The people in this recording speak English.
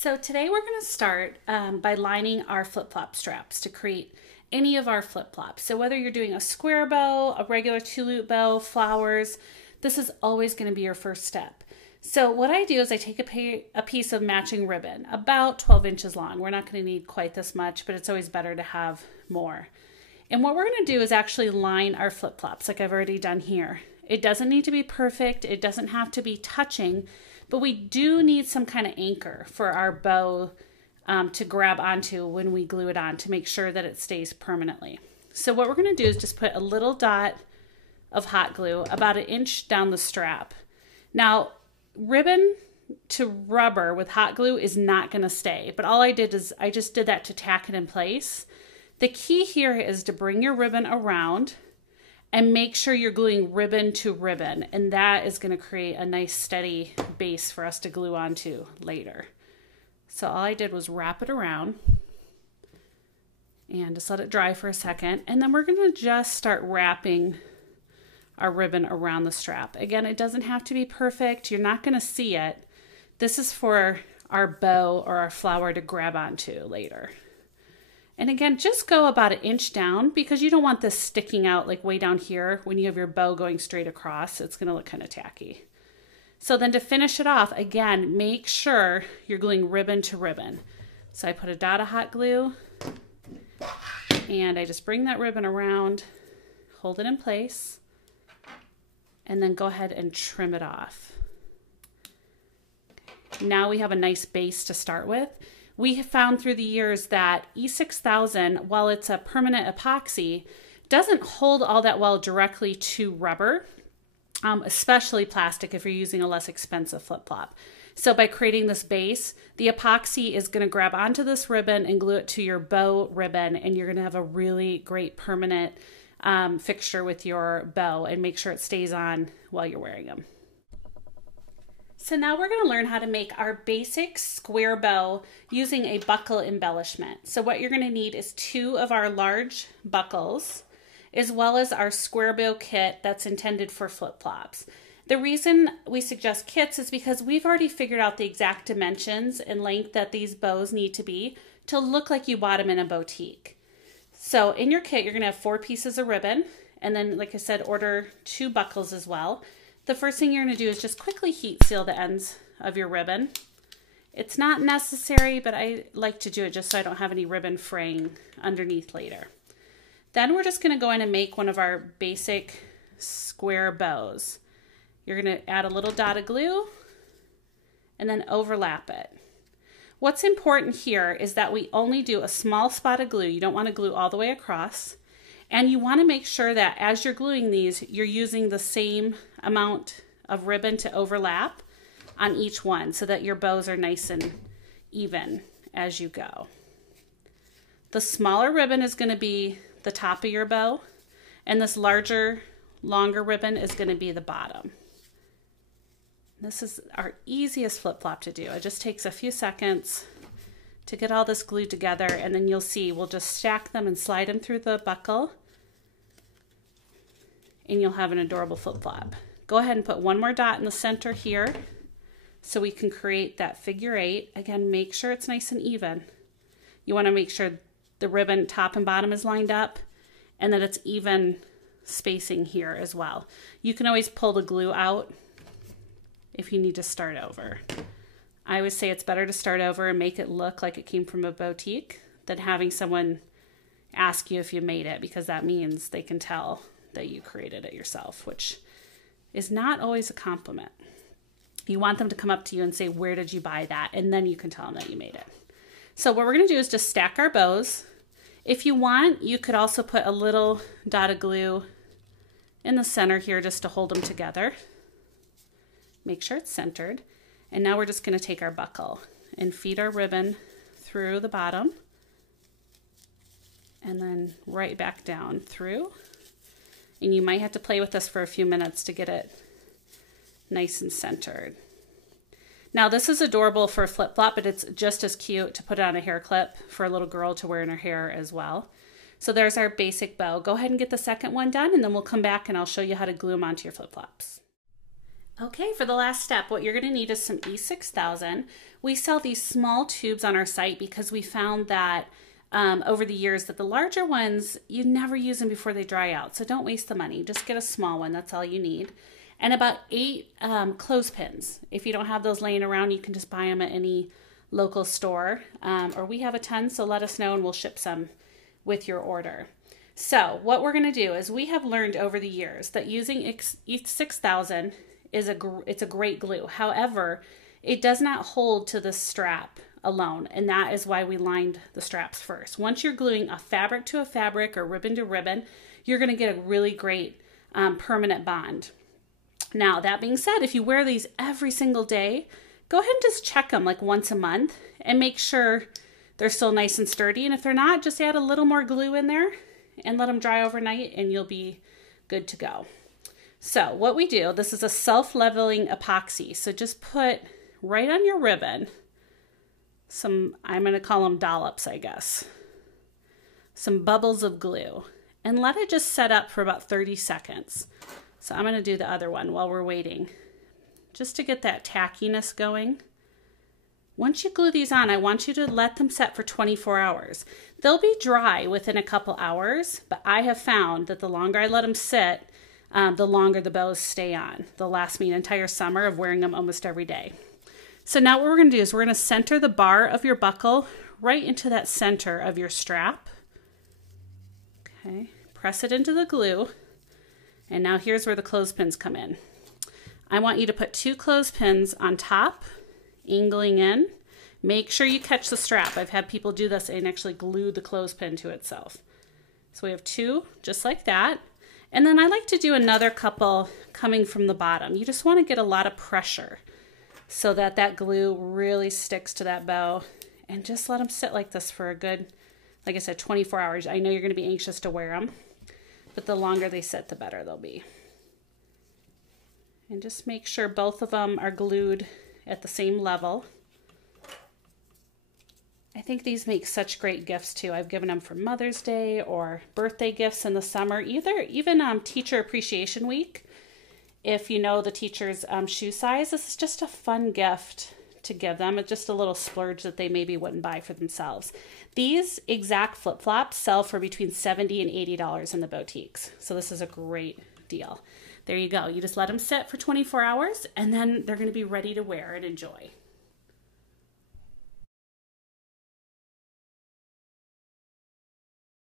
So today we're going to start by lining our flip-flop straps to create any of our flip-flops. So whether you're doing a square bow, a regular two-loop bow, flowers, this is always going to be your first step. So what I do is I take a piece of matching ribbon, about 12 inches long. We're not going to need quite this much, but it's always better to have more. And what we're going to do is actually line our flip-flops like I've already done here. It doesn't need to be perfect. It doesn't have to be touching, but we do need some kind of anchor for our bow to grab onto when we glue it on to make sure that it stays permanently. So what we're going to do is just put a little dot of hot glue about 1 inch down the strap. Now, ribbon to rubber with hot glue is not going to stay, but all I did is I just did that to tack it in place. The key here is to bring your ribbon around and make sure you're gluing ribbon to ribbon, and that is going to create a nice steady base for us to glue onto later. So all I did was wrap it around and just let it dry for a second, and then we're going to just start wrapping our ribbon around the strap. Again, it doesn't have to be perfect. You're not going to see it. This is for our bow or our flower to grab onto later. And again, just go about 1 inch down because you don't want this sticking out like way down here when you have your bow going straight across. It's going to look kind of tacky. So then to finish it off, again, make sure you're gluing ribbon to ribbon. So I put a dot of hot glue and I just bring that ribbon around, hold it in place, and then go ahead and trim it off. Now we have a nice base to start with. We have found through the years that E6000, while it's a permanent epoxy, doesn't hold all that well directly to rubber, especially plastic if you're using a less expensive flip-flop. So by creating this base, the epoxy is going to grab onto this ribbon and glue it to your bow ribbon, and you're going to have a really great permanent fixture with your bow and make sure it stays on while you're wearing them. So now we're going to learn how to make our basic square bow using a buckle embellishment. So what you're going to need is 2 of our large buckles, as well as our square bow kit that's intended for flip-flops. The reason we suggest kits is because we've already figured out the exact dimensions and length that these bows need to be to look like you bought them in a boutique. So in your kit, you're going to have 4 pieces of ribbon, and then, like I said, order 2 buckles as well. The first thing you're going to do is just quickly heat seal the ends of your ribbon. It's not necessary, but I like to do it just so I don't have any ribbon fraying underneath later. Then we're just going to go in and make one of our basic square bows. You're going to add a little dot of glue and then overlap it. What's important here is that we only do a small spot of glue. You don't want to glue all the way across. And you want to make sure that as you're gluing these, you're using the same amount of ribbon to overlap on each one so that your bows are nice and even as you go. The smaller ribbon is going to be the top of your bow, and this larger, longer ribbon is going to be the bottom. This is our easiest flip-flop to do. It just takes a few seconds to get all this glued together, and then you'll see we'll just stack them and slide them through the buckle, and you'll have an adorable flip-flop. Go ahead and put one more dot in the center here so we can create that figure 8. Again, make sure it's nice and even. You want to make sure the ribbon top and bottom is lined up and that it's even spacing here as well. You can always pull the glue out if you need to start over. I always say it's better to start over and make it look like it came from a boutique than having someone ask you if you made it, because that means they can tell that you created it yourself, which is not always a compliment. You want them to come up to you and say, "Where did you buy that?" And then you can tell them that you made it. So what we're going to do is just stack our bows. If you want, you could also put a little dot of glue in the center here just to hold them together. Make sure it's centered. And now we're just going to take our buckle and feed our ribbon through the bottom and then right back down through. And you might have to play with this for a few minutes to get it nice and centered. Now this is adorable for a flip-flop, but it's just as cute to put it on a hair clip for a little girl to wear in her hair as well. So there's our basic bow. Go ahead and get the second one done, and then we'll come back and I'll show you how to glue them onto your flip-flops. Okay, for the last step, what you're going to need is some E6000. We sell these small tubes on our site because we found that over the years that the larger ones, you never use them before they dry out. So don't waste the money. Just get a small one. That's all you need. And about 8 clothespins. If you don't have those laying around, you can just buy them at any local store. Or we have a ton, so let us know and we'll ship some with your order. So what we're going to do is we have learned over the years that using E6000 it's a great glue. However, it does not hold to the strap alone, and that is why we lined the straps first. Once you're gluing a fabric to a fabric or ribbon to ribbon, you're going to get a really great permanent bond. Now, that being said, if you wear these every single day, go ahead and just check them like once a month and make sure they're still nice and sturdy. And if they're not, just add a little more glue in there and let them dry overnight and you'll be good to go. So what we do, this is a self-leveling epoxy. So just put right on your ribbon some, I'm going to call them dollops, I guess, some bubbles of glue, and let it just set up for about 30 seconds. So I'm going to do the other one while we're waiting, just to get that tackiness going. Once you glue these on, I want you to let them set for 24 hours. They'll be dry within a couple hours, but I have found that the longer I let them sit, the longer the bows stay on. They'll last me an entire summer of wearing them almost every day. So now what we're going to do is we're going to center the bar of your buckle right into that center of your strap. Okay, press it into the glue. And now here's where the clothespins come in. I want you to put 2 clothespins on top, angling in. Make sure you catch the strap. I've had people do this and actually glue the clothespin to itself. So we have 2 just like that. And then I like to do another couple coming from the bottom. You just want to get a lot of pressure so that that glue really sticks to that bow, and just let them sit like this for a good, like I said, 24 hours. I know you're going to be anxious to wear them, but the longer they sit, the better they'll be. And just make sure both of them are glued at the same level. I think these make such great gifts too. I've given them for Mother's Day or birthday gifts in the summer, even Teacher Appreciation Week. If you know the teacher's shoe size, this is just a fun gift to give them. It's just a little splurge that they maybe wouldn't buy for themselves. These exact flip-flops sell for between $70 and $80 in the boutiques. So this is a great deal. There you go. You just let them sit for 24 hours and then they're going to be ready to wear and enjoy.